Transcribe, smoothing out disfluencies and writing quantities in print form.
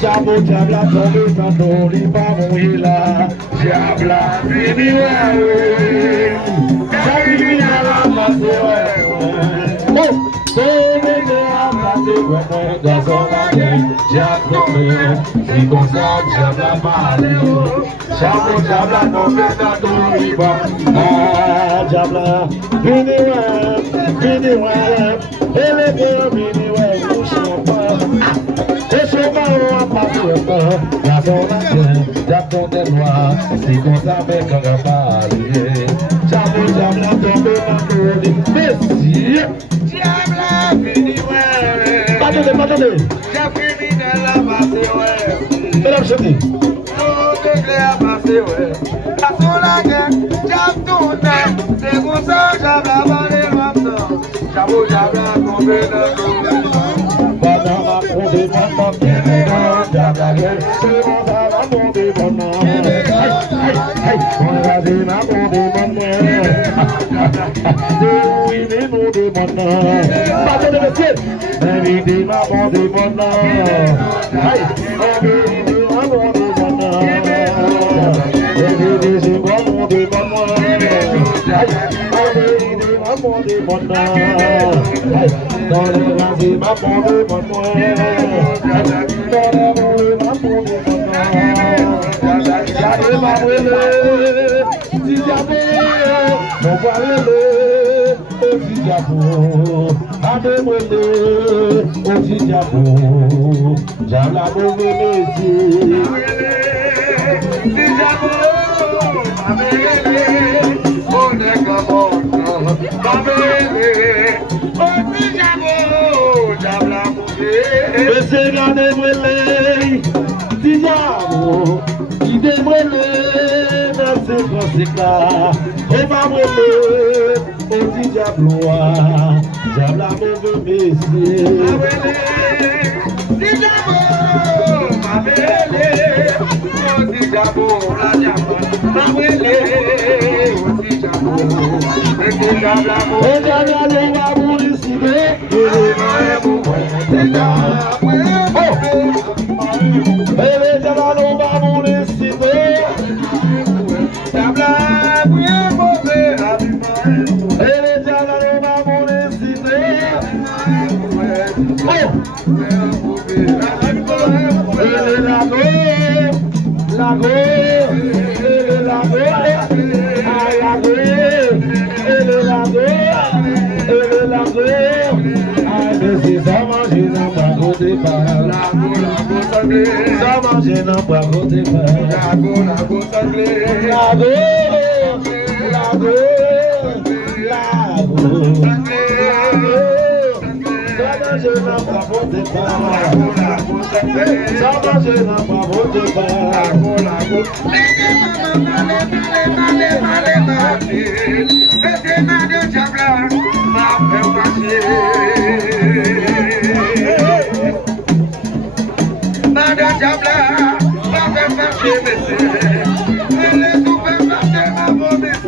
Chapeau diable a tombé dans ton lit, pas mourir là. Diable a fini, ouais. Chaque à la place, ouais. Oh, c'est le à place, ouais. Garçon la gueule, diable tombé. C'est comme ça, diable a parlé. Chapeau diable a tombé dans ton lit, ah, diable a fini, ouais. Et les deux, fini, ouais. Couche pas. La zone j'attends des lois, c'est comme ça mais quand on va arriver. Diable a tombé dans le lit. Merci. Diable a fini, ouais. Attendez. J'ai fini de la passer, ouais. Mesdames, je dis. Tout degré à passer, ouais. La zone la gueule, diable tourné. C'est comme ça, diable a parlé maintenant. Diable a tombé dans le lit. Vale,